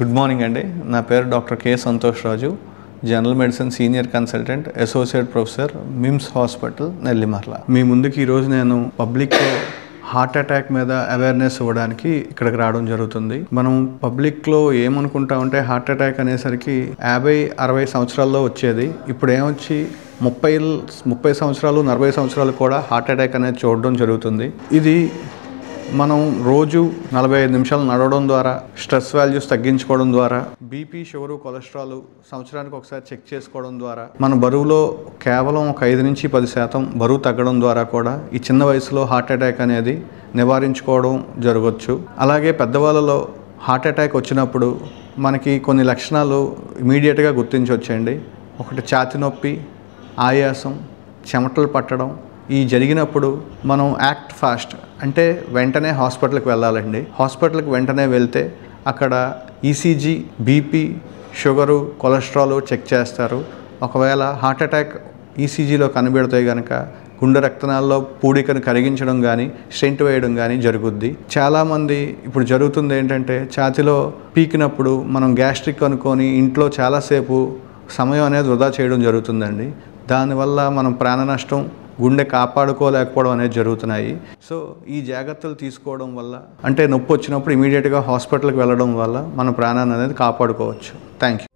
Good morning అండి. నా పేరు doctor K Santosh Raju, general medicine senior consultant, associate professor, MIMS hospital, Nellimarla. మీ ముందుకి ఈరోజు నేను పబ్లిక్లో హార్ట్ అటాక్ మీద అవేర్నెస్ ఇవ్వడానికి ఇక్కడికి రావడం జరుగుతుంది. మనం పబ్లిక్లో ఏమనుకుంటామంటే హార్ట్ అటాక్ అనేసరికి 50-60 సంవత్సరాల్లో వచ్చేది. ఇప్పుడు ఏమొచ్చి 30 సంవత్సరాలు 40 సంవత్సరాలు కూడా హార్ట్ అటాక్ అనేది చూడడం జరుగుతుంది. ఇది మనం రోజు 45 నిమిషాలు నడవడం ద్వారా, స్ట్రెస్ వాల్యూస్ తగ్గించుకోవడం ద్వారా, బీపీ, షుగరు, కొలెస్ట్రాల్ సంవత్సరానికి ఒకసారి చెక్ చేసుకోవడం ద్వారా, మన బరువులో కేవలం ఒక 5-10% బరువు తగ్గడం ద్వారా కూడా ఈ చిన్న వయసులో హార్ట్ అటాక్ అనేది నివారించుకోవడం జరగవచ్చు. అలాగే పెద్దవాళ్ళలో హార్ట్ అటాక్ వచ్చినప్పుడు మనకి కొన్ని లక్షణాలు ఇమీడియట్గా గుర్తించవచ్చండి. ఒకటి ఛాతీ నొప్పి, ఆయాసం, చెమటలు పట్టడం. ఈ జరిగినప్పుడు మనం యాక్ట్ ఫాస్ట్ అంటే వెంటనే హాస్పిటల్కి వెళ్ళాలండి. హాస్పిటల్కి వెంటనే వెళ్తే అక్కడ ECG, BP, sugar, cholesterol check చేస్తారు. ఒకవేళ హార్ట్ అటాక్ ఈసీజీలో కనిపెడితే కనుక గుండె రక్తనాళాల్లో పూడికను కరిగించడం కానీ, స్టెంట్ వేయడం కానీ జరుగుద్ది. చాలామంది ఇప్పుడు జరుగుతుంది ఏంటంటే ఛాతీలో పీకినప్పుడు మనం గ్యాస్ట్రిక్ అనుకొని ఇంట్లో చాలాసేపు సమయం అనేది వృధా చేయడం జరుగుతుందండి. దానివల్ల మనం ప్రాణ నష్టం, గుండె కాపాడుకోలేకపోవడం అనేది జరుగుతున్నాయి. సో ఈ జాగ్రత్తలు తీసుకోవడం వల్ల, అంటే నొప్పి వచ్చినప్పుడు ఇమీడియట్గా హాస్పిటల్కి వెళ్ళడం వల్ల మన ప్రాణాన్ని అనేది కాపాడుకోవచ్చు. Thank you.